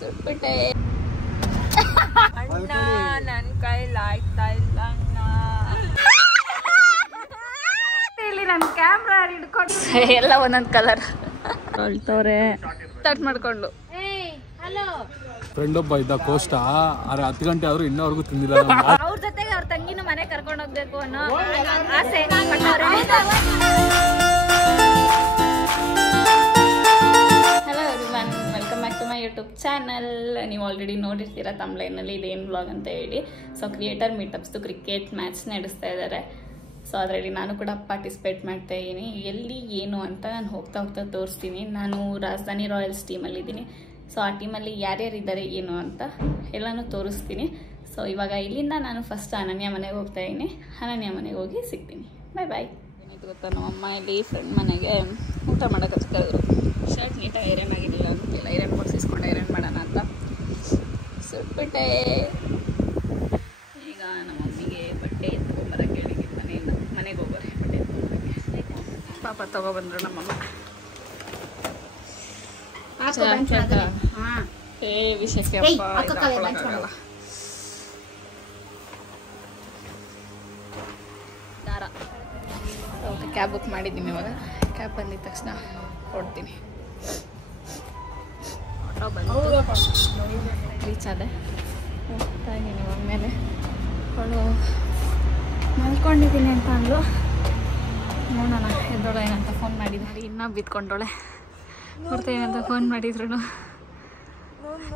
ಸುಟ್ಬಿಟ್ಟೆ ಅಣ್ಣ ನನ್ನ ಕೈಲಾಗ್ತಾ ಇಲ್ಲ ಅಣ್ಣ. ಇಲ್ಲಿ ನನ್ನ ಕ್ಯಾಮ್ರಾ ಹಿಡ್ಕೊಂಡು ಎಲ್ಲ ಒಂದೊಂದು ಕಲರ್ ಹೊಳ್ತವ್ರೆ ಸ್ಟಾರ್ಟ್ ಮಾಡ್ಕೊಂಡು. ಫ್ರೆಂಡ್ ಒಬ್ಬ ಇದ್ದ ಕೋಷ್ಟ 10 ಗಂಟೆ ಆದ್ರೂ ಇನ್ನವರೆಗೂ ತಿಂದಿಲ್ಲ. ಅವ್ರ ಜೊತೆಗೆ ಅವ್ರ ತಂಗಿನೂ ಮನೆ ಕರ್ಕೊಂಡು ಹೋಗ್ಬೇಕು ಅನ್ನೋ ಆಸೆ. Hello everyone, welcome back to my YouTube channel. ನೀವು ಆಲ್ರೆಡಿ ನೋಡಿರ್ತೀರ ತಮ್ಲೈನಲ್ಲಿ ಇದೇನು ವ್ಲಾಗ್ ಅಂತ ಹೇಳಿ. ಸೊ ಕ್ರಿಯೇಟರ್ ಮೀಟಪ್ಸ್ದು ಕ್ರಿಕೆಟ್ ಮ್ಯಾಚ್ ನಡೆಸ್ತಾ ಇದ್ದಾರೆ. ಸೊ ಅದರಲ್ಲಿ ನಾನು ಕೂಡ ಪಾರ್ಟಿಸಿಪೇಟ್ ಮಾಡ್ತಾ ಇದ್ದೀನಿ. ಎಲ್ಲಿ ಏನು ಅಂತ ನಾನು ಹೋಗ್ತಾ ತೋರಿಸ್ತೀನಿ. ನಾನು ರಾಜಧಾನಿ ರಾಯಲ್ಸ್ ಟೀಮಲ್ಲಿದ್ದೀನಿ. ಸೊ ಆ ಟೀಮಲ್ಲಿ ಯಾರ್ಯಾರಿದ್ದಾರೆ ಏನು ಅಂತ ಎಲ್ಲನೂ ತೋರಿಸ್ತೀನಿ. ಸೊ ಇವಾಗ ಇಲ್ಲಿಂದ ನಾನು ಫಸ್ಟ್ ಅನನ್ಯ ಮನೆಗೆ ಹೋಗ್ತಾ ಇದ್ದೀನಿ. ಅನನ್ಯ ಮನೆಗೆ ಹೋಗಿ ಸಿಗ್ತೀನಿ. ಬಾಯ್. ಏನಿತ್ತು ಗೊತ್ತಾ, ನಮ್ಮಮ್ಮ ಇಲ್ಲಿ ಫ್ರೆಂಡ್ ಮನೆಗೆ ಊಟ ಮಾಡೋಕೆ ಕರೆದ್ರು. ಶರ್ಟ್ ನೀಟಾಗಿ ಐರನ್ ಆಗಿರಲಿಲ್ಲ ಅಂತಿಲ್ಲ, ಐರನ್ ಕೊಡಿಸಿಸ್ಕೊಂಡು ಐರನ್ ಮಾಡೋಣ ಅಂತ ಸುಟ್ಬಿಟ್ಟೆ. ಈಗ ನಮ್ಮಮ್ಮಿಗೆ ಬಟ್ಟೆ ಎತ್ಕೊಂಬರಕ್ಕೆ ಹೇಳಿದ್ದೆ ಮನೆಯಿಂದ. ಮನೆಗೆ ಹೋಗೋರೆ ಬಟ್ಟೆ ಎತ್ಕೊಂಬರಕ್ಕೆ. ಪಾಪ ತೊಗೊಬಂದರು ನಮ್ಮಮ್ಮ. ವಿಷಯಕ್ಕೆ ದಾರ ಕ್ಯಾಬ್ ಬುಕ್ ಮಾಡಿದ್ದೀನಿ. ಇವಾಗ ಕ್ಯಾಬ್ ಬಂದಿದ ತಕ್ಷಣ ಹೊಡ್ತೀನಿ. ಆಟೋ ಬಂದು ರೀಚ್ ಆದೆ. ಹೋಗ್ತಾ ಇದ್ದೀನಿ ಇವಾಗ ಮೇಲೆ. ಅವಳು ಮಲ್ಕೊಂಡಿದ್ದೀನಿ ಅಂತ ಅಂದ್ಲು. ನೋಡೋಣ ಎದ್ದೋಳೆ ಏನಂತ ಫೋನ್ ಮಾಡಿದ್ದೀನಿ. ಇನ್ನೂ ಬಿದ್ಕೊಂಡೋಳೆ ಬರ್ತೀನಿ ಅಂತ ಫೋನ್ ಮಾಡಿದ್ರು.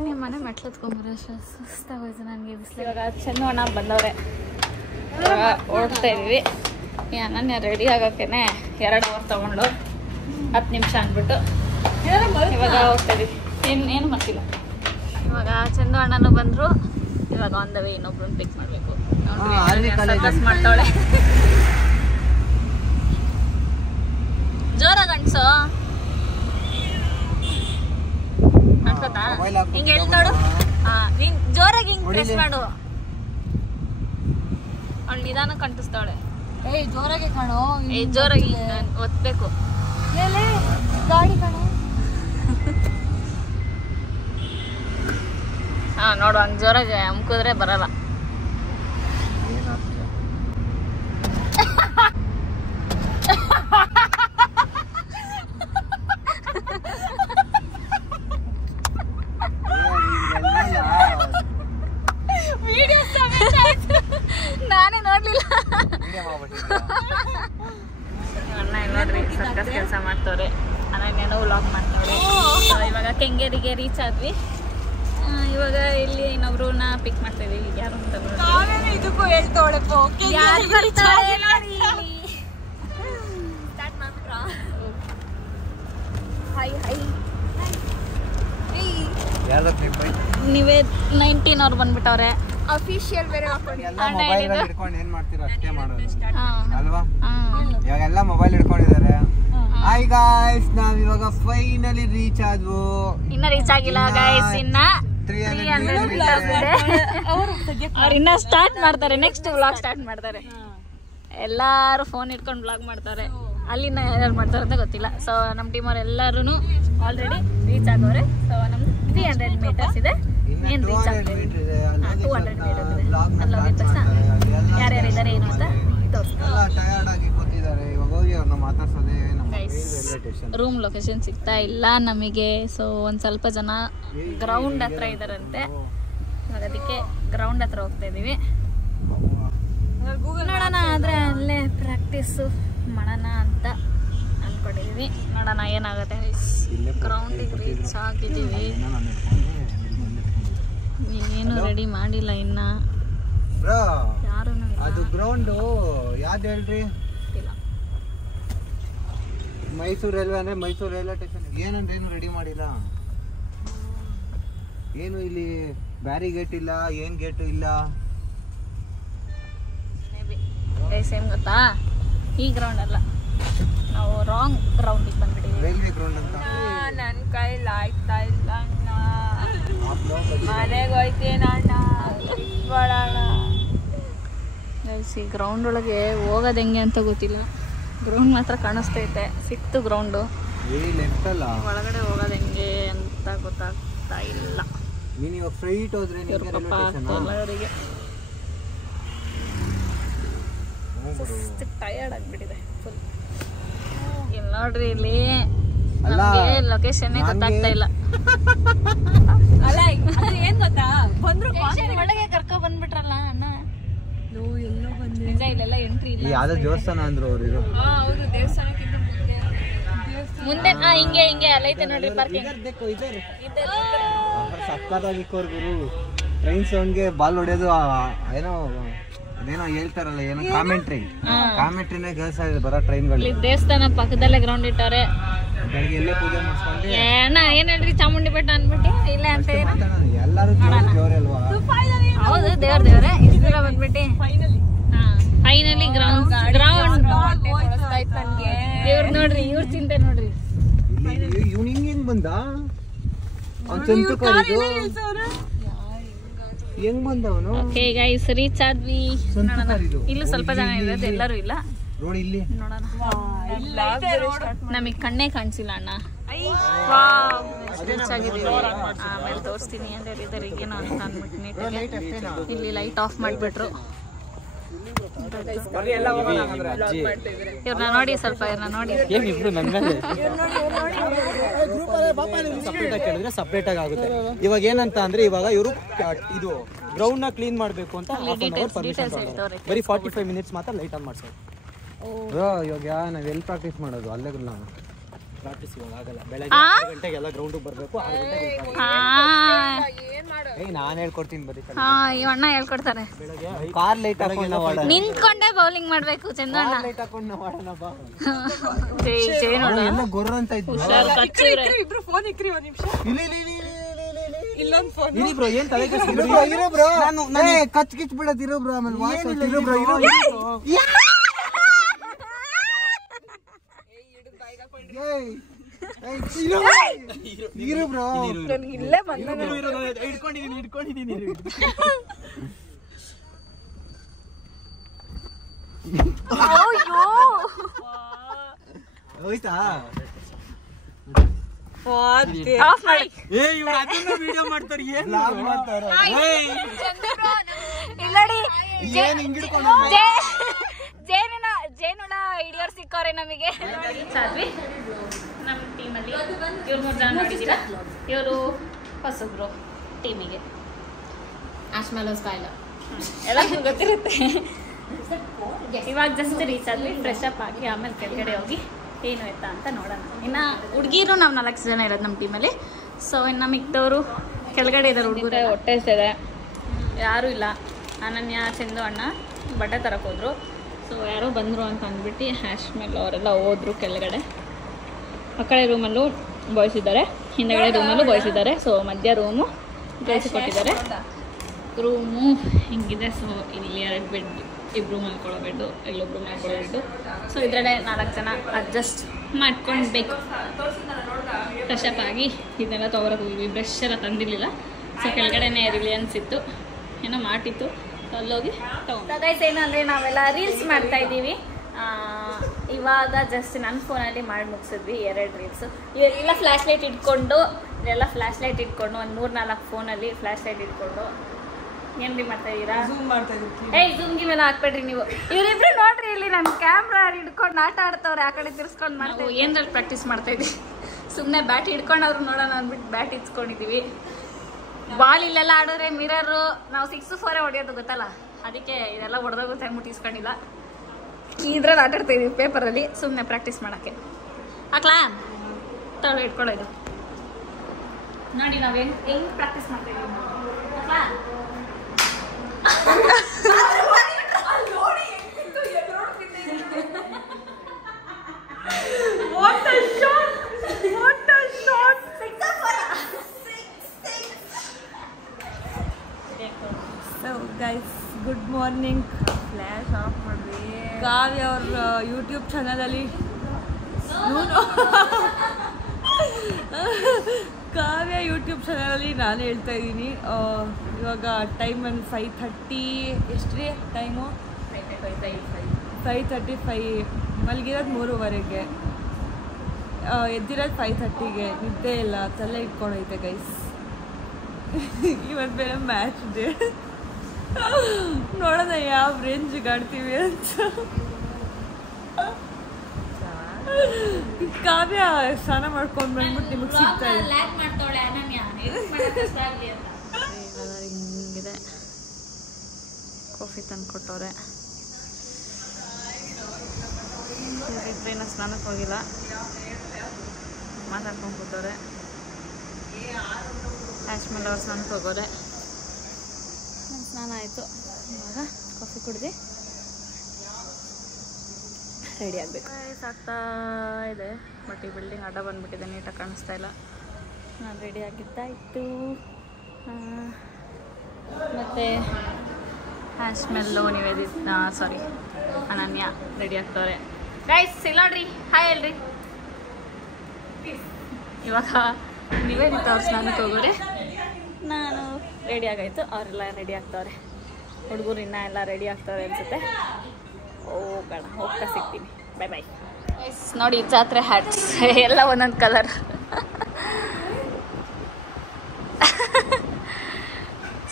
ನಿಮ್ಮ ಮನೆ ಮೆಟ್ಲತ್ಕೊಂಬರೋ ಸುಸ್ತಾಗೋಯ್ತು ನನಗೆ ಬಿಸಿಲು. ಇವಾಗ ಚೆನ್ನು ಅಣ್ಣ ಬಂದವ್ರೆ. ಇವಾಗ ಓಡ್ತಾ ಇದ್ವಿ. ಈ ಅನನ್ಯ ರೆಡಿ ಆಗೋಕೆ 2 ಅವರ್ ತೊಗೊಂಡು 10 ನಿಮಿಷ ಅಂದ್ಬಿಟ್ಟು ಇವಾಗ ಹೋಗ್ತಾ ಇದ್ವಿ. ಏನು ಮಾಡ್ತಿಲ್ಲ. ಇವಾಗ ಚಂದು ಅಣ್ಣನೂ ಬಂದರು. ಇವಾಗ ಆನ್ ದ ವೇ ಇನ್ನೊಬ್ರನ್ನ ಪಿಕ್ ಮಾಡಬೇಕು. ಸರ್ಕಸ್ ಮಾಡ್ತಾವಳೆ. ಜೋರಾಗಿ ಅನ್ಸೋ ಅನ್ಸತ್ತಾ? ಹಿಂಗೆ ಹೇಳ್ತಾಳು. ನೀನ್ ಜೋರಾಗಿ ಹಿಂಗೆ ಪ್ರೆಸ್ ಮಾಡು. ಅವಳು ನಿಧಾನ ಕಂಟಿಸ್ತಾವಳೆ. ಜೋರಾಗಿ ಕಾಣೋ. ಜೋರಾಗಿ ಒತ್ಬೇಕು. ಗಾಡಿ ಕಾಣೋ. ನೋಡು, ಹಂಗೆ ಜೋರಾಗಿ ಅಮ್ಕಿದ್ರೆ ಬರಲ್ಲ. ನಾನೇ ನೋಡ್ಲಿಲ್ಲ. ಅಣ್ಣ ನೋಡ್ರಿ ಸರ್ಕಸ್ ಕೆಲಸ ಮಾಡ್ತವ್ರೆ. ಅನನ್ಯನೂ ವ್ಲಾಗ್ ಮಾಡ್ತವ್ರೆ. ಇವಾಗ ಕೆಂಗೇರಿಗೆ ರೀಚ್ ಆದ್ವಿ. ಇವಾಗ ಇಲ್ಲಿ ಇನ್ನೊಬ್ರನ್ನ ಪಿಕ್ ಮಾಡ್ತಾ ಇದೀವಿ. ಯಾರು ಅಂತ ಇದಕ್ಕೂ ಹೇಳ್ತವಳೆ. ನೀವೇ 19 ಅವ್ರು ಬಂದ್ಬಿಟ್ಟವ್ರೆ. ಅಫಿಷಿಯಲ್ ಬೇರೆ ಏನ್ ಮಾಡ್ತೀರಾ ಅಷ್ಟೇ ಮಾಡೋದು ಅಲ್ವಾ? ಇವಾಗೆಲ್ಲ ಮೊಬೈಲ್ ಹಿಡ್ಕೊಂಡಿದ್ದಾರೆ. ಹಾಯ್ ಗಾಯ್ಸ್, ನಾವ್ ಇವಾಗ ಫೈನಲಿ ರೀಚ್ ಆದ್ವು. ಇನ್ನ ರೀಚ್ ಆಗಿಲ್ಲ ಗೈಸ್. ಇನ್ನ 300 ಮೀಟರ್ಸ್ ಇದೆ. ಅವ್ರು ಇನ್ನ ಸ್ಟಾರ್ಟ್ ಮಾಡ್ತಾರೆ. ನೆಕ್ಸ್ಟ್ ವ್ಲಾಗ್ ಸ್ಟಾರ್ಟ್ ಮಾಡ್ತಾರೆ. ಎಲ್ಲಾರು ಫೋನ್ ಇಟ್ಕೊಂಡು ವ್ಲಾಗ್ ಮಾಡ್ತಾರೆ. ಅಲ್ಲಿನ ಯಾರು ಮಾಡ್ತಾರೆ ಅಂತ ಗೊತ್ತಿಲ್ಲ. ಸೊ ನಮ್ಮ ಟೀಮವ್ರು ಎಲ್ಲರೂ ಆಲ್ರೆಡಿ ರೀಚ್ ಆಗೋರೆ. ಸೊ ನಮ್ದು 300 ಮೀಟರ್ಸ್ ಇದೆ. ಏನು ರೀಚ್ ಆಗ್ತದೆ 200 ಮೀಟರ್ಸ್ ಇದೆ. ಅಲ್ಲಿ ಹೋಗಿದ ತಕ್ಷಣ ಯಾರ್ಯಾರಿದ್ದಾರೆ ಏನು ಅಂತ ರೂಮ್ ಲೊಕೇಶನ್ ಸಿಗ್ತಾ ಇಲ್ಲ ನಮಗೆ. ಸೊ ಒಂದು ಸ್ವಲ್ಪ ಜನ ಗ್ರೌಂಡ್ ಹತ್ರ ಇದ್ದಾರಂತೆ. ಇವಾಗ ಅದಕ್ಕೆ ಗ್ರೌಂಡ್ ಹತ್ರ ಹೋಗ್ತಾ ಇದ್ದೀವಿ. ನೋಡೋಣ, ಆದರೆ ಅಲ್ಲೇ ಪ್ರಾಕ್ಟೀಸು ಮಾಡೋಣ ಅಂತ ಅಂದ್ಕೊಂಡಿದ್ದೀವಿ. ನೋಡೋಣ ಏನಾಗುತ್ತೆ. ಗ್ರೌಂಡಿಗೆ ರೀಚ್ ಆಗಿದ್ದೀವಿ. ಏನು ರೆಡಿ ಮಾಡಿಲ್ಲ ಇನ್ನ ಯಾರು. ಅದು ಗ್ರೌಂಡ್ ಯಾವ್ದು ಹೇಳ್ರಿ? ಮೈಸೂರು ರೈಲ್ವೆ ಅಂದ್ರೆ ಮೈಸೂರು ರೈಲ್ವೆ ಸ್ಟೇಷನ್. ಏನಂದ್ರೆ ಏನು ರೆಡಿ ಮಾಡಿಲ್ಲ. ಏನು ಇಲ್ಲಿ ಬ್ಯಾರಿಗೇಟ್ ಇಲ್ಲ, ಏನ್ ಗೇಟು ಇಲ್ಲ. ಏನ್ ಗೊತ್ತಾ, ಈ ಗ್ರೌಂಡ್ ಅಲ್ಲ, ನಾವು ರಾಂಗ್ ಗ್ರೌಂಡಿಗೆ ಬಂದ್ಬಿಟ್ಟಿದ್ದೀವಿ. ರೈಲ್ವೆ ಗ್ರೌಂಡ್ ಅಂತ. ನನ್ನ ಕೈಲಾಗ್ತಾ ಇಲ್ಲ ಅಣ್ಣ. ಮನೆಗೆ ಹೋಯ್ತೀನಿ ಅಣ್ಣ. ಈ ಗ್ರೌಂಡ್ ಒಳಗೆ ಹೋಗೋದು ಹೆಂಗೆ ಅಂತ ಗೊತ್ತಿಲ್ಲ. ಗ್ರೌಂಡ್ ಮಾತ್ರ ಕಾಣಿಸ್ತೈತೆ. ಸಿಕ್ತು ಗ್ರೌಂಡು. ಒಳಗಡೆ ಹೋಗೋದು ಹೆಂಗೆ ಅಂತ ಗೊತ್ತಾಗ್ತಾ ಇಲ್ಲ. ನೀನು ಇವಾಗ ಫ್ರೈಟ್ ಹೋದ್ರೆ ನಿಮಗೆ ರೈಲ್ವೆ ಸ್ಟೇಷನ್ ಅವರಿಗೆ ಟಯರ್ಡ್ ಆಗ್ಬಿಟ್ಟಿದೆ ಫುಲ್. ಇಲ್ಲಿ ನೋಡ್ರಿ, ಇಲ್ಲಿ ಲೊಕೇಶನ್ ಗೊತ್ತಾಗ್ತಾ ಇಲ್ಲ. ಅಲ್ಲ ಏನ್ ಗೊತ್ತಾ, ಬಂದ್ರು ಒಳಗೆ ಕರ್ಕೊ ಬಂದ್ಬಿಟ್ರಲ್ಲ ಅಣ್ಣ. ಎಲ್ಲೋ ಬಂದ್ರೆ ನಿಜ ಇಲ್ಲೆಲ್ಲ ಎಂಟ್ರಿ ಇಲ್ಲ. ಯಾವ್ದೋ ದೇವಸ್ಥಾನ ಅಂದ್ರು ಅವ್ರು ಇದು. ಹೌದು, ದೇವಸ್ಥಾನಕ್ಕಿಂತ ಮುಂದೆ ಹಿಂಗೆ ಅಲ್ಲೈತೆ ನೋಡ್ರಿ ಪಾರ್ಕಿಂಗ್. ಸಕ್ಕತ್ತಾಗಿ ಗುರು. ಟ್ರೈನ್ ಸೌಂಡ್ಗೆ ಬಾಲ್ ಹೊಡೆಯೋದು ಏನೋ ಅದೇನೋ ಹೇಳ್ತಾರಲ್ಲ, ಏನೋ ಕಾಮೆಂಟ್ರಿನೇ ಗರ್ಲ್ಸ್ ಆಗಿದೆ ಬರೋ ಟ್ರೈನ್ಗಳು. ಇಲ್ಲಿ ದೇವಸ್ಥಾನ ಪಕ್ಕದಲ್ಲೇ ಗ್ರೌಂಡ್ ಇಟ್ಟಾರೆ. ಬೆಳಗ್ಗೆ ಎಲ್ಲೇ ಪೂಜೆ ಮಾಡಿಸ್ಕೊಂಡು ಅಣ್ಣ ಏನ್ ಹೇಳ್ರಿ, ಚಾಮುಂಡಿ ಬೆಟ್ಟ ಅನ್ಬಿಟ್ಟು ಇಲ್ಲೇ ಅಂತ ಎಲ್ಲರೂ ದೇವ್ರೆ ಅಲ್ವಾ? ಹೌದು, ದೇವ್ರೇ ಇಷ್ಟು ದೂರ ಬಂದ್ಬಿಟ್ಟು ಫೈನಲಿ ಗ್ರೌಂಡ್. ಇವ್ರು ನೋಡ್ರಿ, ಇವ್ರ ಚಿಂತೆ ನೋಡ್ರಿ. ಇವ್ನು ಹಿಂಗ್ ಬಂದ ಹೆಂಗ್ ಬಂದವನು? ಓಕೆ ಗೈಸ್, ರೀಚ್ ಆದ್ವಿ. ಇಲ್ಲೂ ಸ್ವಲ್ಪ ಜನ ಇರೋದು, ಎಲ್ಲರೂ ಇಲ್ಲ. ನೋಡಿ ಇಲ್ಲಿ ನೋಡೋಣ. ನಮಗ್ ಕಣ್ಣೇ ಕಾಣಿಸಿಲ್ಲ ಅಣ್ಣ. ರೀಚ್ ಆಗಿದೀವಿ. ಆಮೇಲೆ ತೋರಿಸ್ತೀನಿ ಅಂತ ಹೇಳಿದಾರೆ, ಈಗೇನೋ ಅಂತ ಅಂದ್ಬಿಟ್ಟು ಇಲ್ಲಿ ಲೈಟ್ ಆಫ್ ಮಾಡ್ಬಿಟ್ರು. ಇವ್ರನ್ನ ನೋಡಿ, ಸ್ವಲ್ಪ ಇವ್ರನ್ನ ನೋಡಿ. ಕೇಳಿದ್ರೆ ಸಪ್ರೇಟ್ ಆಗಿ ಆಗುತ್ತೆ. ಇವಾಗ ಏನಂತ ಅಂದ್ರೆ, ಇವಾಗ ಇವರು ಇದು ಗ್ರೌಂಡ್ ನ ಕ್ಲೀನ್ ಮಾಡ್ಬೇಕು ಅಂತ ಬರೀ 45 ಮಿನಿಟ್ಸ್ ಮಾತ್ರ ಲೈಟ್ ಆನ್ ಮಾಡ್ಸೋದು. ಇವಾಗ ನಾವ್ ಎಲ್ಲಿ ಪ್ರಾಕ್ಟೀಸ್ ಮಾಡೋದು? ಅಲ್ಲೇ ನಾವು ಪ್ರಾಕ್ಟೀಸ್ ಇವಾಗ ಆಗಲ್ಲ. ಬೆಳಗ್ಗೆ 6 ಗಂಟೆಗೆಲ್ಲ ಗ್ರೌಂಡ್ ಬರ್ಬೇಕು. 6 ಗಂಟೆಗೆ ನಾನ್ ಹೇಳ್ಕೊಡ್ತೀನಿ ಬರೀ. ಇವ್ ಅಣ್ಣ ಹೇಳ್ಕೊಡ್ತಾರೆ. ಕಾರ್ ಲೈಟ್ ಹಾಕೊಂಡು ನಿಂತ್ಕೊಂಡೆ ಬೌಲಿಂಗ್ ಮಾಡ್ಬೇಕು. ಚಂದ್ರಣ್ಣ ಲೈಟ್ ಹಾಕೊಂಡು ಮಾಡೋಣ ಬಾ. ಎಲ್ಲ ಗೊರ್ರ ಅಂತ ಇತ್ತು. ಇಬ್ರು ಫೋನ್ ಇಕ್ರಿ ಒಂದ್ ನಿಮಿಷ. ಇಲ್ಲೊಂದ್ ಫೋನ್ ಇರಿ ಬ್ರೋ, ಏನ್ ತಲೆ ಇರೋ ಬ್ರೋ, ನಾನು ಕಚ್ ಕಿಚ್ ಬಿಡತ್ತಿರೋ ಬ್ರೋ. ಆಮೇಲೆ ವಾಯ್ಸ್ ಇರೋ ಬ್ರೋ, ಇರು ಬ್ರೋ. ಇಲ್ಲೇ ಬಂದ ಇಟ್ಕೊಂಡಿದ್ದೀನಿ. ಹೋಯ್ತಾ? ವಿಡಿಯೋ ಮಾಡ್ತಾರೆ. ಜೇನುಳ ಹಿಡಿಯೋರ್ ಸಿಕ್ಕವ್ರೆ ನಮಗೆ. ನಮ್ಮ ಟೀಮಲ್ಲಿ ಇವ್ರು 3 ಜನ ನೋಡಿದ್ದೀರಾ. ಇವರು ಹೊಸಬ್ರು ಟೀಮಿಗೆ. ಎಲ್ಲ ಗೊತ್ತಿರುತ್ತೆ. ಇವಾಗ ಜಸ್ಟ್ ರೀಚ್ ಆದ್ವಿ. ಫ್ರೆಶ್ ಅಪ್ ಆಗಿ ಆಮೇಲೆ ಕೆಳಗಡೆ ಹೋಗಿ ಏನು ಆಯ್ತಾ ಅಂತ ನೋಡೋಣ. ಇನ್ನು ಹುಡುಗಿರು ನಾವು 4 ಜನ ಇರೋದು ನಮ್ಮ ಟೀಮಲ್ಲಿ. ಸೊ ಇನ್ನು ಮಿಕ್ದವರು ಕೆಳಗಡೆ ಇದ್ದಾರೆ. ಹುಡುಗರು ಹೊಟ್ಟೆ ಇದೆ, ಯಾರೂ ಇಲ್ಲ. ಅನನ್ಯ, ಚಂದು ಅಣ್ಣ ಬಟ್ಟೆ ತರಕ್ಕೆ ಹೋದ್ರು. ಸೊ ಯಾರೋ ಬಂದರು ಅಂತ ಅಂದ್ಬಿಟ್ಟು ಹ್ಯಾಶ್ಮೇಲೆ ಅವರೆಲ್ಲ ಹೋದ್ರು ಕೆಳಗಡೆ. ಆ ಕಡೆ ರೂಮಲ್ಲೂ ಬಾಯ್ಸ್ ಇದ್ದಾರೆ, ಹಿಂದಗಡೆ ರೂಮಲ್ಲೂ ಬಾಯ್ಸ್ ಇದ್ದಾರೆ. ಸೊ ಮಧ್ಯ ರೂಮು ಗರ್ಲ್ಸ್ ಕೊಟ್ಟಿದ್ದಾರೆ. ರೂಮು ಹಿಂಗಿದೆ. ಸೊ ಇಲ್ಲಿ 2 ಬೆಡ್, ಇಬ್ಬರು ಮಲ್ಕೊಳ್ಳೋ ಬೆಡ್ಡು, ಇಲ್ಲೊಬ್ರು ಮಲ್ಕೊಳ್ಳೋ ಬೆಡ್ಡು. ಸೊ ಇದರಲ್ಲೇ 4 ಜನ ಅಡ್ಜಸ್ಟ್ ಮಾಡ್ಕೊಳ್ಬೇಕು. ಫ್ರೆಶ್ ಅಪ್ ಆಗಿ ಇದನ್ನೆಲ್ಲ ತೊಗೊಳಕ್ಕೆ ಹೋಗಿದ್ವಿ. ಬ್ರಷ್ ಎಲ್ಲ ತಂದಿರಲಿಲ್ಲ. ಸೊ ಕೆಳಗಡೆನೇ ರಿಲಿಯನ್ಸ್ ಇತ್ತು, ಏನೋ ಮಾಡಿತ್ತು. ಅಲ್ಲೋಗಿ ತಗೊಂಡು ಗೈಸ್, ಏನಂದರೆ ನಾವೆಲ್ಲ ರೀಲ್ಸ್ ಮಾಡ್ತಾ ಇದ್ದೀವಿ. ಇವಾಗ ಜಸ್ಟ್ ನನ್ನ ಫೋನಲ್ಲಿ ಮಾಡಿ ಮುಗಿಸಿದ್ವಿ 2 ರೀಲ್ಸು. ಇವೆಲ್ಲ ಫ್ಲ್ಯಾಶ್ ಲೈಟ್ ಇಟ್ಕೊಂಡು ಒಂದು 3-4 ಫೋನಲ್ಲಿ ಫ್ಲ್ಯಾಶ್ ಲೈಟ್ ಇಟ್ಕೊಂಡು ಏನ್ರಿ ಮಾಡ್ತಾ ಇದ್ದೀರಾ? ಝೂಮ್ ಗಿಮ್ ಎಲ್ಲ ಹಾಕ್ಬೇಡ್ರಿ ನೀವು. ಇವರಿಬ್ರು ನೋಡ್ರಿ, ಇಲ್ಲಿ ನನ್ನ ಕ್ಯಾಮ್ರಾ ಹಿಡ್ಕೊಂಡು ಆಟ ಆಡ್ತವ್ರೆ. ಆ ಕಡೆ ತಿರ್ಸ್ಕೊಂಡು ಮಾಡ್ತಾ ಏನ್ರಲ್ಲಿ ಪ್ರಾಕ್ಟೀಸ್ ಮಾಡ್ತಾ ಇದ್ದೀವಿ. ಸುಮ್ಮನೆ ಬ್ಯಾಟ್ ಹಿಡ್ಕೊಂಡು ಅವ್ರು ನೋಡೋಣ ಅಂದ್ಬಿಟ್ಟು ಬ್ಯಾಟ್ ಇಟ್ಸ್ಕೊಂಡಿದ್ದೀವಿ. ಬಾಲ್ ಇಲ್ಲೆಲ್ಲ ಆಡಿದ್ರೆ ಮಿರರು ನಾವು 6-4 ಹೊಡೆಯೋದು ಗೊತ್ತಲ್ಲ, ಅದಕ್ಕೆ ಇದೆಲ್ಲ ಹೊಡೆದೋಗುತ್ತೆ ಅಂದ್ಬಿಟ್ಟು ಇಸ್ಕೊಂಡಿಲ್ಲ. ಇದ್ರಲ್ಲಿ ಆಟಾಡ್ತಾ ಇದೀವಿ ಪೇಪರಲ್ಲಿ ಸುಮ್ಮನೆ ಪ್ರಾಕ್ಟೀಸ್ ಮಾಡೋಕ್ಕೆ. ಹಾಕ್ಲಾ ತಗೊಳ್ಳಿ, ಇಟ್ಕೊಳ್ಳೋದು ನೋಡಿ ನಾವು ಹೆಂಗೆ ಪ್ರಾಕ್ಟೀಸ್ ಮಾಡ್ತಾ ಇದೀವಿ. ಹಾಕ್ಲಾ ಗುಡ್ ಮಾರ್ನಿಂಗ್. ಫ್ಲ್ಯಾಶ್ ಆಫ್ ಮಾಡ್ರಿ. ಕಾವ್ಯ ಅವ್ರ ಯೂಟ್ಯೂಬ್ ಚಾನಲಲ್ಲಿ ನಾನು ಹೇಳ್ತಾ ಇದ್ದೀನಿ. ಇವಾಗ ಟೈಮ್ ಒಂದು 5:30. ಎಷ್ಟು ರೀ ಟೈಮು? 5:35. ಮಲಗಿರೋದು 3:15. ಎದ್ದಿರೋದು 5:30ಗೆ. ನಿದ್ದೆ ಇಲ್ಲ, ತಲೆ ಇಟ್ಕೊಂಡೈತೆ ಗೈಸ್. ಇವತ್ತು ಬೇರೆ ಮ್ಯಾಚ್ ಇದೆ, ನೋಡೋಣ ಯಾವ ರೇಂಜಿಗೆ ಆಡ್ತೀವಿ ಅಂತ. ಕಾವ್ಯ ಸ್ನಾನ ಮಾಡ್ಕೊಂಡು ಬಂದ್ಬಿಟ್ಟು ನಿಮಗೆ ಸಿಗ್ತಾ ಇದೆ. ಹಿಂಗಿದೆ ಕಾಫಿ ತಂದು ಕೊಟ್ಟವ್ರೆ. ಟ್ರೈನ ಸ್ನಾನಕ್ಕೆ ಹೋಗಿಲ್ಲ, ಮಾತಾಡ್ಕೊಂಡು ಕೂತವ್ರೆ. ಆಶ್ಮೇಲೆ ಅವ್ರು ಸ್ನಾನಕ್ಕೆ ಹೋಗೋರೆ. ನನ್ನ ಸ್ನಾನ ಆಯಿತು. ಇವಾಗ ಕಾಫಿ ಕುಡ್ದು ರೆಡಿ ಆಗಬೇಕು. ಸಾಕ್ತಾ ಇದೆ, ಬಟ್ ಈ ಬಿಲ್ಡಿಂಗ್ ಅಡ್ಡ ಬಂದುಬಿಟ್ಟಿದೆ, ನೀಟಾಗಿ ಕಾಣಿಸ್ತಾ ಇಲ್ಲ. ನಾನು ರೆಡಿ ಆಗಿದ್ದಾಯಿತು. ಮತ್ತು ಆಶ್ಮೇಲು ನಿವೇದಿತ ಸಾರಿ ಅನನ್ಯ ರೆಡಿ ಆಗ್ತವ್ರೆ. ಗೈಸ್ ಇಲ್ಲಿ ನೋಡ್ರಿ, ಹಾಯ್ ಹೇಳ್ರಿ. ಇವಾಗ ನಿವೇದಿತ ಅವ್ರು ಸ್ನಾನಕ್ಕೆ ಹೋಗೋರೆ, ನಾನು ರೆಡಿ ಆಗಾಯ್ತು. ಅವರೆಲ್ಲ ರೆಡಿ ಆಗ್ತವ್ರೆ. ಹುಡುಗರು ಇನ್ನೂ ಎಲ್ಲ ರೆಡಿ ಆಗ್ತವ್ರೆ ಅನ್ಸುತ್ತೆ. ಹೋಗೋಣ, ಹೋಗ್ತಾ ಸಿಗ್ತೀನಿ. Bye bye. ನೋಡಿ ಜಾತ್ರೆ ಹ್ಯಾಟ್ಸ್ ಎಲ್ಲ ಒಂದೊಂದು ಕಲರ್.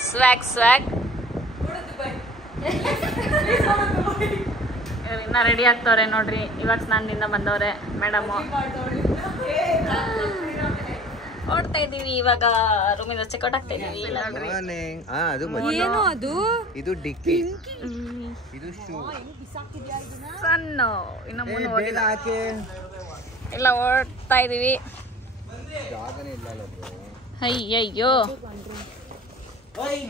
ಸ್ವ್ಯಾಗ್ ಸ್ವ್ಯಾಗ್. ಇವ್ರು ಇನ್ನೂ ರೆಡಿ ಆಗ್ತವ್ರೆ ನೋಡ್ರಿ. ಇವಾಗ ಸ್ನಾನದಿಂದ ಬಂದವ್ರೆ ಮೇಡಮು. ಓಡ್ತಾ ಇದ್ದೀವಿ ಇವಾಗ, ರೂಮಿಂದ ಚೆಕ್ಔಟ್ ಆಗ್ತಾ ಇದೀವಿ. ಏನು ಅದು? ಇದು ಡಿಕ್ಕಿ, ಇದು ಶೂ. ಸಣ್ಣ ಇನ್ನು ಮುಂದೆ ಹೋಗಿಲ್ಲ, ಇಲ್ಲ ಓಡ್ತಾ ಇದೀವಿ. ಅಯ್ಯಯ್ಯೋ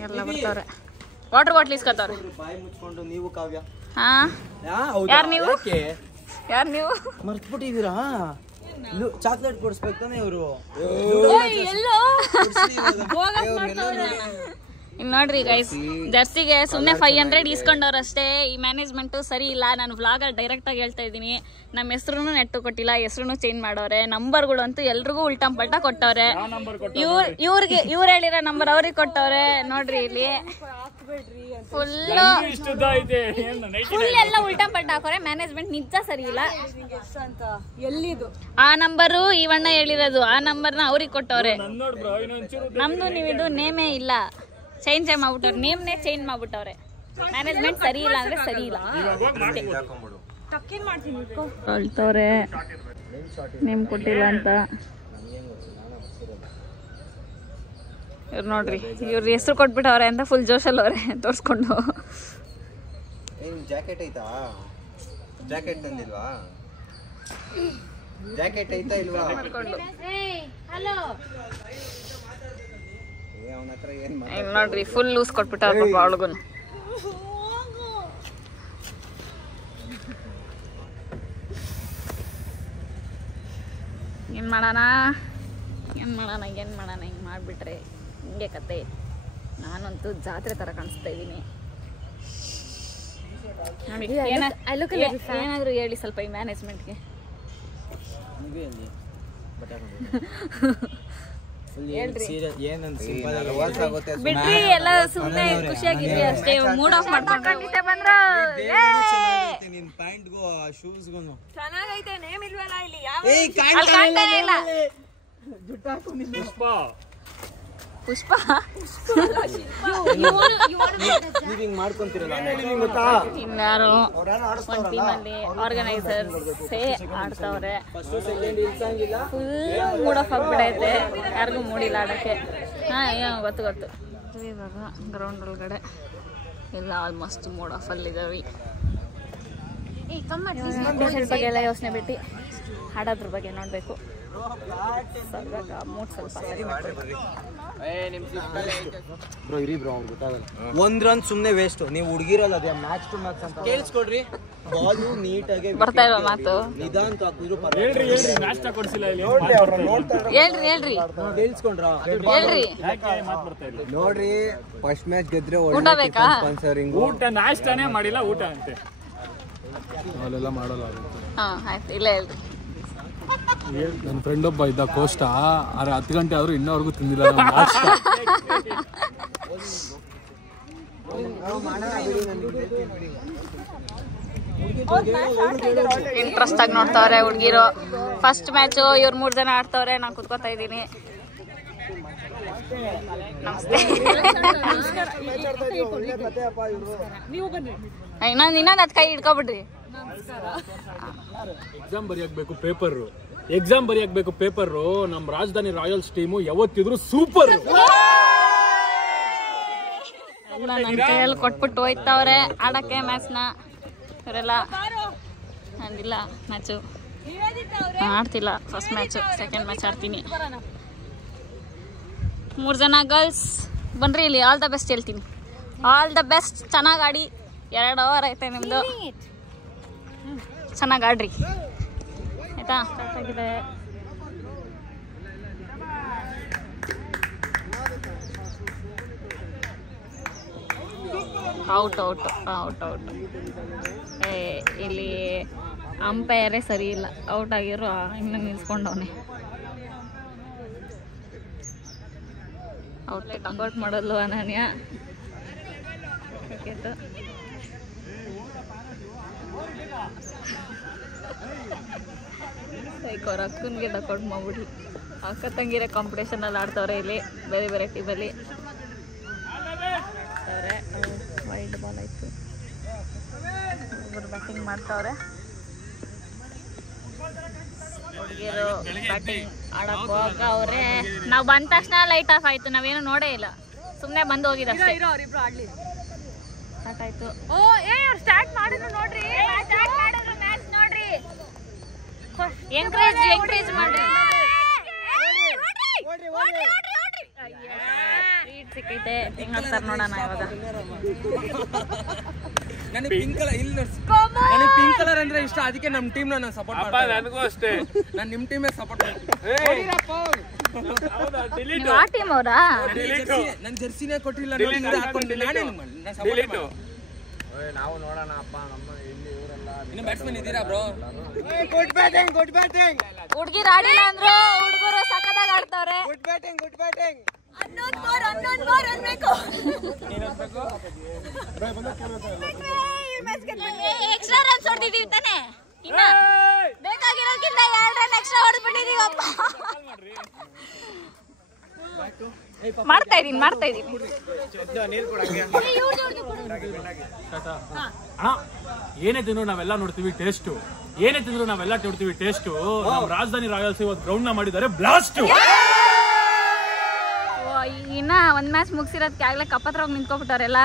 ಎಲ್ಲ ಬರ್ತಾವ್ರೆ. Water bottle ಇಸ್ಕೊತಾವ್ರೆ. ಬಾಯಿ ಮುಚ್ಕೊಂಡು ನೀವು ಕಾವ್ಯ. ಹಾ, ಯಾರು ನೀವು? ಯಾರು ನೀವು? ಮರ್ತ್ಬಿಟ್ಟಿದ್ದೀರಾ? ಚಾಕ್ಲೇಟ್ ಕೊಡಿಸ್ಬೇಕು ತಾನೆ ಇವರು. ಇಲ್ಲಿ ನೋಡ್ರಿ ಗೈಸ್, ಜರ್ಸಿಗೆ ಸುಮ್ಮನೆ 500 ಇಸ್ಕೊಂಡವ್ರು ಅಷ್ಟೇ. ಈ ಮ್ಯಾನೇಜ್ಮೆಂಟು ಸರಿ ಇಲ್ಲ. ನಾನು ವ್ಲಾಗಲ್ಲಿ ಡೈರೆಕ್ಟಾಗಿ ಹೇಳ್ತಾ ಇದ್ದೀನಿ. ನಮ್ಮ ಹೆಸ್ರು ನೆಟ್ಟು ಕೊಟ್ಟಿಲ್ಲ, ಹೆಸ್ರು ಚೇಂಜ್ ಮಾಡವ್ರೆ. ನಂಬರ್ಗಳು ಅಂತೂ ಎಲ್ರಿಗೂ ಉಲ್ಟಂ ಪಲ್ಟ ಕೊಟ್ಟವ್ರೆ. ಇವ್ರು ಹೇಳಿರೋ ನಂಬರ್ ಅವ್ರಿಗೆ ಕೊಟ್ಟವ್ರೆ. ನೋಡ್ರಿ ಇಲ್ಲಿ ಫುಲ್ ಎಲ್ಲ ಉಲ್ಟಂ ಪಲ್ಟ ಹಾಕೋರೆ. ಮ್ಯಾನೇಜ್ಮೆಂಟ್ ನಿಜ ಸರಿ ಇಲ್ಲ. ಆ ನಂಬರು ಇವಣ್ಣ ಹೇಳಿರೋದು, ಆ ನಂಬರ್ನ ಅವ್ರಿಗೆ ಕೊಟ್ಟವ್ರೆ. ನಮ್ದು ನೀವಿದು ನೇಮೇ ಇಲ್ಲ, ಚೇಂಜ್ ಮಾಡ್ಬಿಟ್ಟವ್ರೆ. ನೇಮ್ನೇ ಚೇಂಜ್ ಮಾಡ್ಬಿಟ್ಟವ್ರೆ. ಮ್ಯಾನೇಜ್ಮೆಂಟ್ ಸರಿ ಇಲ್ಲ ಅಂದ್ರೆ ಸರಿ ಇಲ್ಲ. ಅಳ್ತವ್ರೆ ನೇಮ್ ಕೊಟ್ಟಿಲ್ಲ ಅಂತ. ಇವ್ರು ನೋಡ್ರಿ, ಇವ್ರ ಹೆಸರು ಕೊಟ್ಬಿಟ್ಟವ್ರೆ ಅಂತ ಫುಲ್ ಜೋಶಲ್ಲವ್ರೆ ತೋರ್ಸ್ಕೊಂಡು. ಜಾಕೆಟ್ ಐತಾ? ಜಾಕೆಟ್ ತಂದಿಲ್ವಾ? ಜಾಕೆಟ್ ಐತಾ ಇಲ್ವಾ? ನೋಡ್ರಿ ಫುಲ್ ಲೂಸ್ ಕೊಟ್ಬಿಟ್ಟವ್ರ ಅವಳಿಗೂ. ಏನ್ ಮಾಡೋಣ ಹಿಂಗೆ ಮಾಡಿಬಿಟ್ರೆ ಹಿಂಗೆ ಕತೆ. ನಾನಂತೂ ಜಾತ್ರೆ ಥರ ಕಾಣಿಸ್ತಾ ಇದ್ದೀನಿ. ಏನಾದರೂ ಹೇಳಿ ಸ್ವಲ್ಪ ಈ ಮ್ಯಾನೇಜ್ಮೆಂಟ್ಗೆ. ಬಿಡ್ರಿ, ಎಲ್ಲ ಸುಮ್ಮನೆ ಖುಷಿಯಾಗಿರ್ರಿ ಅಷ್ಟೇ. ಮೂಡ್ ಆಫ್ ಮಾಡ್ಕೊಂಡ್ರೆ ಬಂದ್ರು. ಚೆನ್ನಾಗೈತೆ, ನೇಮ್ ಇಲ್ವಲ್ಲ ಇಲ್ಲಿ. ಪುಷ್ಪ ಇನ್ನಾರು ಒಂದು ಟೀಮಲ್ಲಿ ಆರ್ಗನೈಸರ್ಸೇ ಆಡ್ತಾವ್ರೆ. ಫುಲ್ ಮೂಡ್ ಆಫ್ ಆಗ್ಬಿಡೈತೆ, ಯಾರಿಗೂ ಮೂಡಿಲ್ಲ ಆಡೋಕ್ಕೆ. ಹಾಂ ಗೊತ್ತು. ಇವಾಗ ಗ್ರೌಂಡ್ ಒಳಗಡೆ ಎಲ್ಲ ಆಲ್ಮೋಸ್ಟ್ ಮೂಡ್ ಆಫ್ ಅಲ್ಲಿದ್ದಾವೆ. ಪೇಷಂಟ್ ಬಗ್ಗೆ ಎಲ್ಲ ಯೋಚನೆ ಬಿಟ್ಟು ಹಾಡೋದ್ರ ಬಗ್ಗೆ ನೋಡಬೇಕು. ಮೂಡ್ ಸ್ವಲ್ಪ ಸರಿ ಮಾಡ್ಬೇಕು. ಒಂದ್ ರನ್ ಸುಮ್ನೆ ವೇಸ್ಟ್. ನೀವು ಹುಡುಗಿರಲ್ಲ, ಅದೇ ಮ್ಯಾಚ್ ಟು ಮ್ಯಾಚ್ ಅಂತ ಕೇಳಿಸ್ಕೊಡ್ರಿ. ಬಾಲು ನೀಟಾಗಿ ಬರ್ತಾ ಇಲ್ವಾ ಮಾತು? ನಿಧಾನ ಹಾಕಿದ್ರು ಹೇಳ್ರಿ ನೋಡ್ರಿ. ಫಸ್ಟ್ ಮ್ಯಾಚ್ ಗೆದ್ರೆ ಊಟ ಬೇಕಾ? ಸ್ಪಾನ್ಸರಿಂಗ್. ಊಟ ನಾಷ್ಟಾನೇ ಮಾಡಿಲ್ಲ, ಊಟ ಅಂತೆ ಅಲ್ಲೆಲ್ಲ ಮಾಡಲ್ಲ. ಆಯ್ತು, ಇಲ್ಲ ಹೇಳ್ರಿ. ನನ್ನ ಫ್ರೆಂಡ್ ಒಬ್ಬ ಇದ್ದ ಕೋಸ್ಟ, 10 ಗಂಟೆ ಆದ್ರೂ ಇನ್ನವರೆಗೂ ತಿಂದಿಲ್ಲ. ಇಂಟ್ರೆಸ್ಟ್ ಆಗಿ ನೋಡ್ತಾವ್ರೆ ಹುಡುಗಿರು. ಫಸ್ಟ್ ಮ್ಯಾಚು ಇವ್ರು 3 ಜನ ಆಡ್ತಾವ್ರೆ, ನಾನು ಕುತ್ಕೋತಾ ಇದ್ದೀನಿ. ಇನ್ನೊಂದು ಅದು ಕೈ ಹಿಡ್ಕೊಬಿಡ್ರಿ. ಎಕ್ಸಾಮ್ ಬರೆಯಬೇಕು ಪೇಪರು. ನಮ್ಮ ರಾಜಧಾನಿ ರಾಯಲ್ಸ್ ಟೀಮು ಯಾವತ್ತಿದ್ರು ಸೂಪರ್. ಎಲ್ಲ ನನ್ನ ಕೈಯಲ್ಲಿ ಕೊಟ್ಬಿಟ್ಟು ಹೋಯ್ತವ್ರೆ ಆಡಕ್ಕೆ ಮ್ಯಾಚ್ನ. ಇವರೆಲ್ಲ ನಂದಿಲ್ಲ ಮ್ಯಾಚು ಆಡ್ತಿಲ್ಲ. ಫಸ್ಟ್ ಮ್ಯಾಚು, ಸೆಕೆಂಡ್ ಮ್ಯಾಚ್ ಆಡ್ತೀನಿ. 3 ಜನ ಗರ್ಲ್ಸ್ ಬನ್ರಿ ಇಲ್ಲಿ. ಆಲ್ ದ ಬೆಸ್ಟ್ ಹೇಳ್ತೀನಿ. All the best. ಚೆನ್ನಾಗಿ ಆಡಿ. 2 ಓವರ್ ಐತೆ ನಿಮ್ಮದು. ಚೆನ್ನಾಗಿ ಆಡ್ರಿ ಆಯ್ತಾ. ಸ್ಟಾರ್ಟ್ ಆಗಿದೆ. Out out out out. ಇಲ್ಲಿ ಅಂಪೈರೇ ಸರಿ ಇಲ್ಲ. ಔಟ್ ಆಗಿರೋ ಇನ್ನು ನಿಲ್ಸ್ಕೊಂಡವನೆ. ಔಟ್ಲೆಟ್ ಔಟ್ ಮಾಡೋದು ಅನನ್ಯ. ಕ್ರಿಕೆಟ್ ಅವ್ರ ಅಕ್ಕನಿಗೆ ಡಕೌಟ್ ಮಾಡ್ಬಿಡ್ಲಿ. ಅಕ್ಕ ತಂಗಿರ ಕಾಂಪಿಟೇಷನಲ್ಲಿ ಆಡ್ತವ್ರೆ ಇಲ್ಲಿ ಬೇರೆ ಬೇರೆ ಟೀಮಲ್ಲಿ. ವೈಡ್ ಬಾಲ್ ಆಯಿತು. ಒಬ್ಬರು ಬ್ಯಾಟಿಂಗ್ ಮಾಡ್ತಾವ್ರೆ. ಹುಡುಗಿಯರು ಬ್ಯಾಟಿಂಗ್ ಆಡಕ್ಕೆ ಹೋಗವ್ರೆ. ನಾವು ಬಂದ ತಕ್ಷಣ ಲೈಟ್ ಆಫ್ ಆಯಿತು. ನಾವೇನು ನೋಡೇ ಇಲ್ಲ, ಸುಮ್ಮನೆ ಬಂದು ಹೋಗಿದ್ದು ಅಷ್ಟೇ. ಸ್ಟಾರ್ಟ್ ಆಯಿತು. ಸ್ಟಾರ್ಟ್ ಮಾಡಿದ್ರು ನೋಡ್ರಿ. ಮ್ಯಾಚ್ ನೋಡ್ರಿ. ಎಂಕರೇಜ್ ಮಾಡ್ರಿ. ಸಿಕ್ಕೈತೆ. ಹೆಂಗ್ ಆಡ್ತಾರೆ ನೋಡೋಣ ಇವಾಗ. ನನಗೆ ಪಿಂಕ್ ಕಲರ್ ಅಂದ್ರೆ ಇಷ್ಟ, ಅದಕ್ಕೆ ನಮ್ಮ ಟೀಮ್ ನಾನು ಸಪೋರ್ಟ್ ಮಾಡ್ತೀನಿ. ನನಗೂ ಅಷ್ಟೇ, ನಾನು ನಿಮ್ಮ ಟೀಮೇ ಸಪೋರ್ಟ್ ಮಾಡ್ತೀನಿ. ಆ ಟೀಮ್ ಅವರಾ? ನನ್ನ ಜರ್ಸಿನೇ ಕೊಟ್ಟಿಲ್ಲ, ನಾನೇನು ಮಾಡಿ ನಾವು ನೋಡೋಣ ಅಪ್ಪ. ನಮ್ಮ ಇಲ್ಲಿ ಇವರೆಲ್ಲ ಇನ್ನು ಬ್ಯಾಟ್ಸ್ಮನ್ ಇದ್ದೀರಾ ಬ್ರೋ? Good batting. ಹುಡುಗಿರು ಆಡಿಲ್ಲ ಅಂದ್ರು ಹುಡುಗರು ಸಕ್ಕದಾಗ ಆಡ್ತಾವ್ರೆ. Good batting. ಎಕ್ಸ್ಟ್ರಾ ರನ್ಸ್ ಹೊಡೆದಿದ್ದೀವಿ ತಾನೆ. ಇನ್ನ ಬೇಕಾಗಿರೋದಕ್ಕಿಂತ 2 ರನ್ ಎಕ್ಸ್ಟ್ರಾ ಹೊಡೆದ್ಬಿಟ್ಟಿದೀವಪ್ಪ. ಮಾಡ್ತಾ ಇದೀನಿ. ಏನೇ ತಿಂದ್ರು ನಾವೆಲ್ಲ ನೋಡ್ತೀವಿ ಟೇಸ್ಟು. ನಮ್ಮ ರಾಜಧಾನಿ ರಾಯಲ್ಸ್ ಇವತ್ತು ಗ್ರೌಂಡ್ ನ ಮಾಡಿದ್ದಾರೆ ಬ್ಲಾಸ್ಟ್. ಇನ್ನ ಒಂದ್ ಮ್ಯಾಚ್ ಮುಗಿಸಿರೋದಕ್ಕೆ ಆಗ್ಲೇ ಕಪ್ಪತ್ರ ಹೋಗಿ ನಿಂತ್ಕೊಬಿಟ್ಟವ್ರೆಲ್ಲ.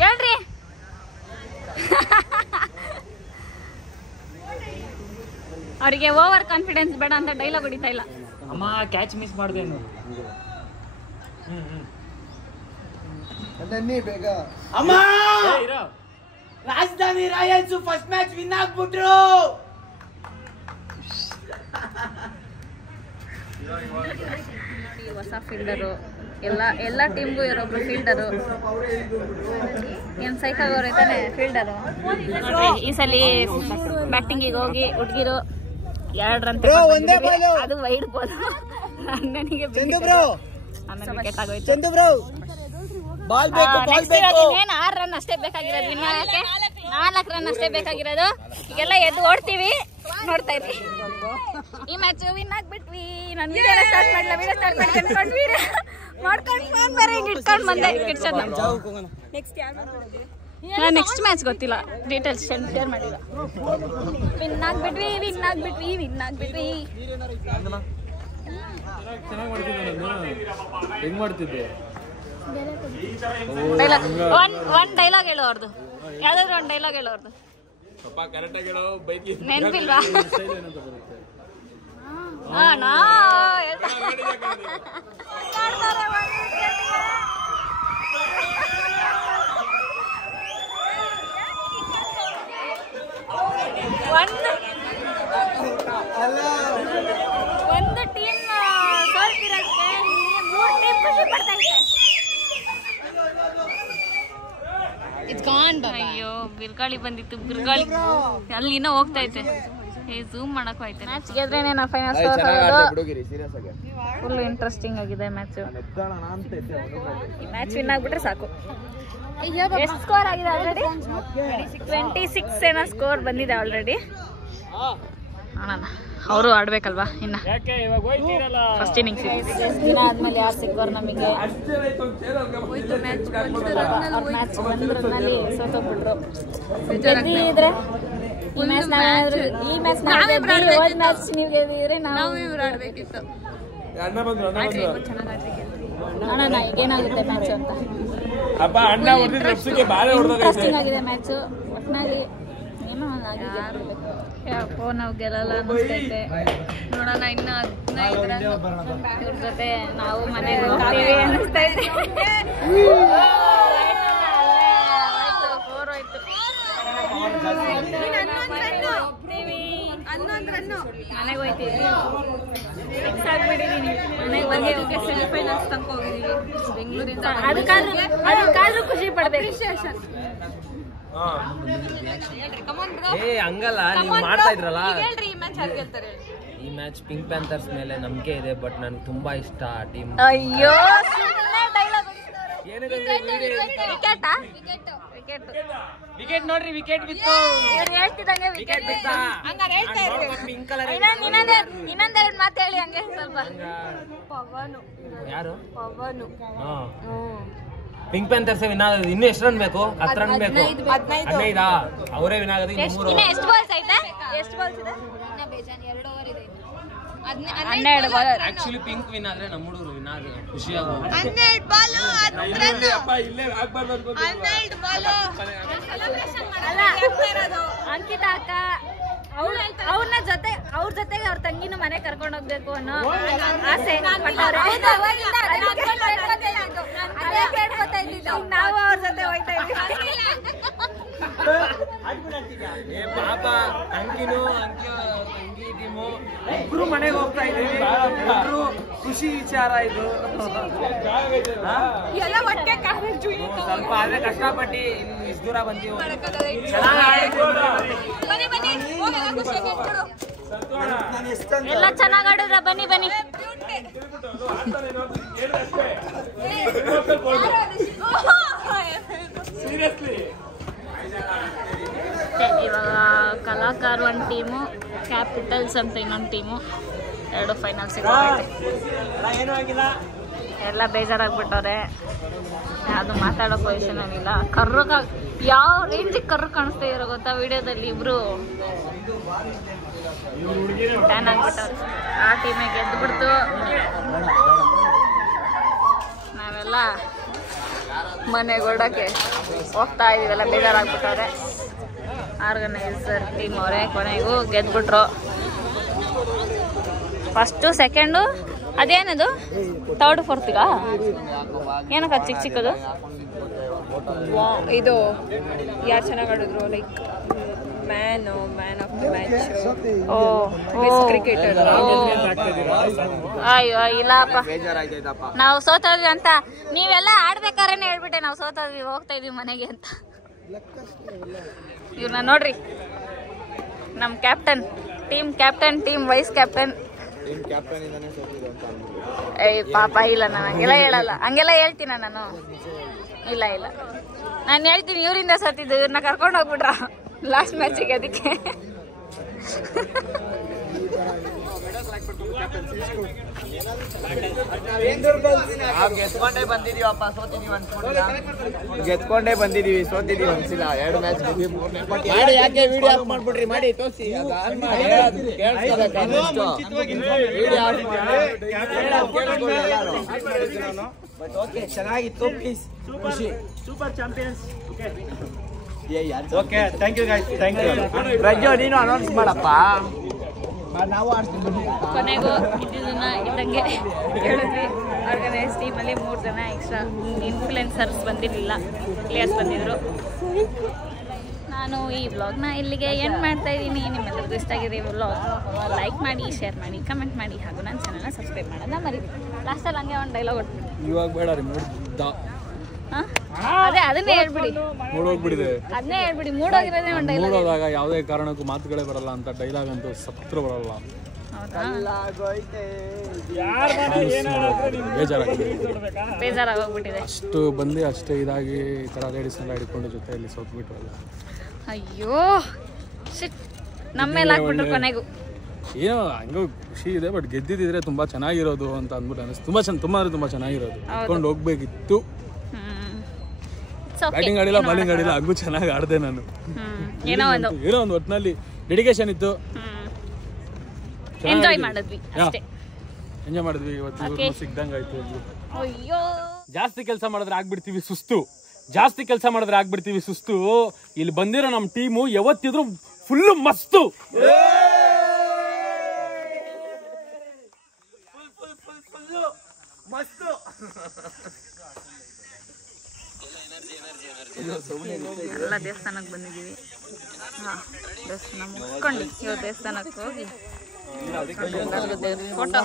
ಹೇಳ್ರಿ. ಅವರಿಗೆ ಓವರ್ ಕಾನ್ಫಿಡೆನ್ಸ್ ಬೇಡ ಅಂತ ಡೈಲಾಗ್ ಹೊಡಿತಾ ಇಲ್ಲ. ಅಮ್ಮ ಕ್ಯಾಚ್ ಮಿಸ್ ಮಾಡ್ದೇನು? ಬೇಗ ಅಮ್ಮ, ರಾಜಧಾನಿ ರಾಯಲ್ಸ್ ಫಸ್ಟ್ ಮ್ಯಾಚ್ ವಿನ್ ಆಗ್ಬಿಟ್ರು. ಹೊಸ ಫೀಲ್ಡರು. ಎಲ್ಲ ಟೀಮ್ಗೂ ಇರೋಬ್ರು ಫೀಲ್ಡರು. ಏನ್ ಸೈಕಾಗೋರು ಐತಾನೆ ಫೀಲ್ಡರು. ಈ ಸಲ ಬ್ಯಾಟಿಂಗಿಗೆ ಹೋಗಿ ಹುಡುಗಿರು 2 ರನ್ ಅದು ವೈಡ್ ಬಾಲ್. ನನಗೆ ಆಮೇಲೆ ವಿಕೆಟ್ ಆಗೋಯ್ತು. 6 ರನ್ ಅಷ್ಟೇ ಬೇಕಾಗಿರೋದು. ವಿನ್ನಕ್ಕೆ 4 ರನ್ ಅಷ್ಟೇ ಬೇಕಾಗಿರೋದು. ಈಗೆಲ್ಲ ಎದ್ದು ಓಡ್ತೀವಿ, ನೋಡ್ತಾ ಇರ್ರಿ. ಈ ಮ್ಯಾಚ್ ವಿನ್ ಆಗ್ಬಿಟ್ವಿ. ನಾನು ವಿಡಿಯೋ ಸ್ಟಾರ್ಟ್ ಮಾಡ್ಕೊಂಡು ಫೋನ್ ಬೇರೆ ಹಿಂಗೆ ಇಟ್ಕೊಂಡು ಬಂದೆ ಕಿಡ್ಸೋದು. ನೆಕ್ಸ್ಟ್ ಮ್ಯಾಚ್ ಗೊತ್ತಿಲ್ಲ, ಡೀಟೇಲ್ಸ್ ಶೇರ್ ಮಾಡಿಲ್ಲ. ವಿನ್ ಆಗ್ಬಿಟ್ವಿ. ಹೆಂಗ್ ಮಾಡ್ತಿದ್ದೆ? ಒಂದ್ ಡೈಲಾಗ್ ಹೇಳು ಅವ್ರದ್ದು. ಯಾವ್ದಾದ್ರು ಒಂದ್ ಡೈಲಾಗ್ ಹೇಳು ಅವ್ರದ್ದು. ನೆನ್ಪಿಲ್ವಾ? ಒಂದು ಟೀಮ್ ಸೋಲ್ತಿರೋದಕ್ಕೆ 3 ಟೀಮ್ ಖುಷಿ ಪಡ್ತಾ ಇದೆ. ಅಯ್ಯೋ ಬಿರ್ಗಾಳಿ ಬಂದಿತ್ತು. ಬಿರ್ಗಾಳಿ ಅಲ್ಲಿನ ಹೋಗ್ತಾ ಐತೆ. ಝೂಮ್ ಮಾಡಕ್ ಹೋಯ್ತೆ. ಮ್ಯಾಚ್ ಗೆದ್ರೇನೆ ನಾ ಫೈನಲ್ ಸ್ಕೋರ್ ಫುಲ್ ಇಂಟ್ರೆಸ್ಟಿಂಗ್ ಆಗಿದೆ ಮ್ಯಾಚ್. ಈ ಮ್ಯಾಚ್ ವಿನ್ ಆಗ್ಬಿಟ್ರೆ ಸಾಕು. ಎಷ್ಟು ಸ್ಕೋರ್ ಆಗಿದೆ ಆಲ್ರೆಡಿ? 26 ಏನೋ ಸ್ಕೋರ್ ಬಂದಿದೆ ಆಲ್ರೆಡಿ. ಅವರು ಆಡ್ಬೇಕಲ್ವಾ ಇನ್ನ ಫಸ್ಟ್ ಇನ್ನಿಂಗ್ಸ್ ದಿನ ಆದ್ಮೇಲೆ ಯಾರು ಸಿಕ್ಕೋರು ನಮಗೆ ಮ್ಯಾಚ್ ಬಂದ್ರಲ್ಲಿ ಸೋತೋಗ್ಬಿಟ್ರು. ಗೆದ್ದಿದ್ರೆ ಈ ಮ್ಯಾಚ್ ನೀವು ಗೆದ್ದಿದ್ರೆ ನಾವು ಆಡ್ಬೇಕಿತ್ತು. ನೋಡೋಣ ಈಗೇನಾಗುತ್ತೆ ಮ್ಯಾಚ್ ಅಂತ. ಇಂಟ್ರೆಸ್ಟಿಂಗ್ ಆಗಿದೆ ಮ್ಯಾಚು. ಒಟ್ಟಿನಲ್ಲಿ ಏನೋ ಯಾಕೋ ನಾವು ಗೆಲ್ಲಲ್ಲ ಅನ್ನಿಸ್ತೈತೆ. ನೋಡೋಣ ಇನ್ನು 15 ಇವ್ರ ಜೊತೆ ನಾವು ಮನೆಗೆ ಹೋಗ್ತೀವಿ ಅನ್ನಿಸ್ತೈತೆ. ಮನೆಗೆ ಹೋಗ್ತೀವಿ. ಫಿಕ್ಸ್ ಆಗ್ಬಿಟ್ಟಿದೀನಿ ಮನೆಗೆ ಹೋಗಿ ಸೆಮಿಫೈನಲ್ಸ್ ತನಕ ಹೋಗಿದೀವಿ ಬೆಂಗಳೂರಿಂದ. ಅದಕ್ಕಾದ್ರೂ ಖುಷಿ ಪಡ್ಬೇಕು. ಹಂಗಲ್ಲ ನೀವು ಮಾಡ್ತಾ ಇದ್ರಲ್ಲ ಈ ಮ್ಯಾಚ್ ಪಿಂಕ್ ಪ್ಯಾಂಥರ್ಸ್ ಮೇಲೆ ನಂಬಿಕೆ ಇದೆ, ಬಟ್ ನನ್ಗೆ ತುಂಬಾ ಇಷ್ಟ ಆ ಟೀಮ್. ಅಯ್ಯೋ ವಿಕೆಟ್ ನೋಡ್ರಿ, ವಿಕೆಟ್ ಬಿತ್ತು. ಹೇಳ್ತಿದಂಗೆ ವಿಕೆಟ್ ಇನ್ನೊಂದೆರಡು ಮಾತು ಹೇಳಿ ಹಂಗೆ ಸ್ವಲ್ಪ. ಯಾರು ಪಿಂಕ್ ಪ್ಯಾಂಥರ್ಸ್ ವಿನ್ ಆಗೋದು. ಇನ್ನು ಎಷ್ಟು ರನ್ ಬೇಕು? 10 ರನ್ ಬೇಕು. 15 ಅವರೇ ವಿನ್ ಆಗೋದು. ಇನ್ನು 3 ಎಷ್ಟು ಬಾಲ್ಸ್ ಐತೆ? ಎಷ್ಟು ಬಾಲ್ಸ್ ಇದೆ? 12 ಬಾಲ್. ಆಕ್ಚುಲಿ ಪಿಂಕ್ ವಿನ್ ಆದ್ರೆ ನಮ್ಮ ಹುಡುಗರು ವಿನ್ ಆದ್ರೆ ಖುಷಿ ಆಗೋದು. 12 ಬಾಲ್ ಅಂಕಿತಾ ಅಕ್ಕ ಅವ್ರ ಜೊತೆಗೆ ಅವ್ರ ತಂಗಿನೂ ಮನೆ ಕರ್ಕೊಂಡು ಹೋಗ್ಬೇಕು ಅನ್ನೋ ಆಸೆ ಪಟ್ಟವ್ರೆ. ನಾವು ಅವ್ರ ಜೊತೆ ಹೋಗ್ತಾ ಇದ್ದೀವಿ. ಪಾಪ ಅಂಕಿನೂ ತಂಗಿ ಟೀಮು ಇಬ್ರು ಮನೆಗೆ ಹೋಗ್ತಾ ಇದ್ದೀವಿ. ಖುಷಿ ವಿಚಾರ ಇದು. ಸ್ವಲ್ಪ ಆದ್ರೆ ಕಷ್ಟಪಟ್ಟು ಇಷ್ಟು ದೂರ ಬಂದೀವಿ. ಎಲ್ಲ ಚೆನ್ನಾಗ್ ಆಡಿದ್ರ. ಬನ್ನಿ ಇವಾಗ ಕಲಾಕಾರ್ ಒಂದು ಟೀಮು, ಕ್ಯಾಪಿಟಲ್ಸ್ ಅಂತ ಇನ್ನೊಂದು ಟೀಮು, 2 ಫೈನಲ್ ಸಿಗೋದೈತೆ. ಎಲ್ಲ ಬೇಜಾರಾಗ್ಬಿಟ್ಟವ್ರೆ. ಯಾವುದು ಮಾತಾಡೋ ಪೊಸಿಷನ್ ಆಗಿಲ್ಲ. ಯಾವ ರೇಂಜಿಗೆ ಕರ್ರು ಕಾಣಿಸ್ತಾ ಇರೋ ಗೊತ್ತಾ ವಿಡಿಯೋದಲ್ಲಿ. ಇಬ್ರು ಟ್ಯಾನ್ ಆಗ್ಬಿಟ್ಟವ್ರೆ. ಆ ಟೀಮಿಗೆ ಗೆದ್ದುಬಿಡ್ತು. ನಾವೆಲ್ಲ ಮನೆಗೆ ಹೊರಡಕ್ಕೆ ಹೋಗ್ತಾ ಇದೀವಲ್ಲ, ಬೇಜಾರಾಗ್ಬಿಟ್ಟವ್ರೆ. ಆರ್ಗನೈಸರ್ ಟೀಮ್ ಅವರೇ ಕೊನೆಗೂ ಗೆದ್ಬಿಟ್ರು. ಫಸ್ಟು ಸೆಕೆಂಡು ಅದೇನದು 3rd 4th ಏನಕ್ಕ ಚಿಕ್ಕದು ಇದು ಯಾರು ಚೆನ್ನಾಗಿ ಆಡಿದ್ರು? Like man of the match. Cricketer. ಅಯ್ಯೋ ಇಲ್ಲಪ್ಪ, ನಾವು ಸೋತೋದ್ವಿ ಅಂತ ನೀವೆಲ್ಲ ಆಡ್ಬೇಕಾದ್ರೆ ಹೇಳ್ಬಿಟ್ಟೆ ನಾವು ಸೋತೋದ್ವಿ, ಹೋಗ್ತಾ ಇದೀವಿ ಮನೆಗೆ ಅಂತ. ಇವ್ರನ್ನ ನೋಡ್ರಿ, ನಮ್ಮ ಕ್ಯಾಪ್ಟನ್, ಟೀಮ್ ವೈಸ್ ಕ್ಯಾಪ್ಟನ್. ಏಯ್ ಪಾಪ ಇಲ್ಲ, ನಾನು ಹಂಗೆಲ್ಲ ಹೇಳಲ್ಲ. ಹಂಗೆಲ್ಲ ಹೇಳ್ತೀನ ನಾನು? ಇಲ್ಲ ನಾನು ಹೇಳ್ತೀನಿ ಇವರಿಂದ ಸತ್ತಿದ್ದು. ಇವ್ರನ್ನ ಕರ್ಕೊಂಡು ಹೋಗ್ಬಿಟ್ರ ಲಾಸ್ಟ್ ಮ್ಯಾಚಿಗೆ. ಅದಕ್ಕೆ ಗೆದ್ಕೊಂಡೇ ಬಂದಿದೀವಿ, ಸೋತಿದೀವಿ ಅನ್ಸಿಲ್ಲ. 2 ಮ್ಯಾಚ್ ಯಾಕೆ ವಿಡಿಯೋ ಆಫ್ ಮಾಡ್ಬಿಟ್ರಿ? ಮಾಡಿ ತೋರಿಸಿ. ಚೆನ್ನಾಗಿತ್ತು. ಪ್ಲೀಸ್ ಖುಷಿ. Super champions. Okay, thank you guys. Thank you. ರಜೋ ನೀನು ಅನೌನ್ಸ್ ಮಾಡಪ್ಪ. ನಾವು ಕೊನೆಗೂ ಇದ್ದಂಗೆ ಹೇಳಿದ್ವಿ. ಆರ್ಗನೈಸ್ ಟೀಮಲ್ಲಿ 3 ಜನ ಎಕ್ಸ್ಟ್ರಾ ಇನ್ಫ್ಲುಯೆನ್ಸರ್ಸ್ ಬಂದಿರಲಿಲ್ಲ, ಪ್ಲೇಯರ್ಸ್ ಬಂದಿದ್ರು. ನಾನು ಈ ವ್ಲಾಗ್ನ ಇಲ್ಲಿಗೆ ಎಂಡ್ ಮಾಡ್ತಾ ಇದ್ದೀನಿ. ನಿಮ್ಮೆಲ್ಲರಿಗೂ ಇಷ್ಟ ಆಗಿದೆ ಈ ವ್ಲಾಗ್, ಲೈಕ್ ಮಾಡಿ, ಶೇರ್ ಮಾಡಿ, ಕಮೆಂಟ್ ಮಾಡಿ, ಹಾಗೂ ನನ್ನ ಚಾನಲ್ನ ಸಬ್ಸ್ಕ್ರೈಬ್ ಮಾಡೋದನ್ನ ಮರಿಬೇಡಿ. ಲಾಸ್ಟಲ್ಲಿ ಹಂಗೆ ಒಂದು ಡೈಲಾಗ್ ಹೊಟ್ಬಿಡಿ. ಇವಾಗ ಬೇಡ ರೀ, ಅದೇ ಅದನ್ನೇ ಹೇಳ್ಬಿಡಿ. ಮೂಡೋಗ್ಬಿಟ್ಟಿದೆ. ಅದನ್ನೇ ಹೇಳ್ಬಿಡಿ. ಮೂಡೋಗಿರೋದೇ ಒಂದು ಡೈಲಾಗ್. ಮೂಡೋದಾಗ ಯಾವುದೇ ಕಾರಣಕ್ಕೂ ಮಾತುಗಳೇ ಬರಲ್ಲ ಅಂತ ಡೈಲಾಗ್ ಅಂತೂ ಸತ್ರ ಬರಲ್ಲ. ಬೇಜಾರಾಗೋಗ್ಬಿಟ್ಟಿದೆ. ಅಷ್ಟು ಬಂದು ಅಷ್ಟೇ ಇದಾಗಿ ಈ ಥರ ಲೇಡೀಸ್ನೆಲ್ಲ ಹಿಡ್ಕೊಂಡು ಜೊತೆಯಲ್ಲಿ ಸೋತ್ಬಿಟ್ರಲ್ಲ. ಅಯ್ಯೋ ಶಿಟ್, ನಮ್ಮ ಮೇಲೆ ಹಾಕ್ಬಿಟ್ರು ಕೊನೆಗೂ. ಏನೋ ಹಂಗೋ ಖುಷಿ ಇದೆ, ಬಟ್ ಗೆದ್ದಿದ್ರೆ ತುಂಬಾ ಚೆನ್ನಾಗಿರೋದು ಅಂತ ಅಂದ್ಬಿಟ್ಟು ಅನಿಸ್ತು. ತುಂಬಾ ಚೆನ್ನಾಗಿರೋದು, ಕರ್ಕೊಂಡು ಹೋಗ್ಬೇಕಿತ್ತು. ಬ್ಯಾಟಿಂಗ್ ಆಡಿಲ್ಲ, ಬಾಲಿಂಗ್ ಆಡಿಲ್ಲ, ಹಂಗೂ ಚೆನ್ನಾಗಿ ಆಡಿದೆ ನಾನು. ಏನೋ ಒಂದು ಒಟ್ಟಿನಲ್ಲಿ ಡೆಡಿಕೇಶನ್ ಇತ್ತು. ಎಂಜಾಯ್ ಮಾಡಿದ್ವಿ ಅಷ್ಟೇ. ಎಂಜಾಯ್ ಮಾಡಿದ್ವಿ. ಇವತ್ತು ಸಿಗ್ದಂಗಾಯ್ತು. ಜಾಸ್ತಿ ಕೆಲಸ ಮಾಡಿದ್ರೆ ಆಗ್ಬಿಡ್ತೀವಿ ಸುಸ್ತು. ಇಲ್ಲಿ ಬಂದಿರೋ ನಮ್ಮ ಟೀಮು ಯಾವತ್ತಿದ್ರು ಫುಲ್ಲು ಮಸ್ತು. ಎಲ್ಲ ದೇವಸ್ಥಾನಕ್ಕೆ ಬಂದಿದ್ದೀವಿ. ದೇವಸ್ಥಾನ ಮುಗಿಸ್ಕೊಂಡು ಇವಾಗ ದೇವಸ್ಥಾನಕ್ಕೆ ಹೋಗಿ ಫೋಟೋ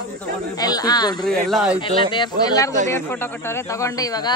ಎಲ್ಲರಿಗೂ ದೇವ್ರ ಫೋಟೋ ಕೊಟ್ಟವ್ರೆ ತಗೊಂಡು ಇವಾಗ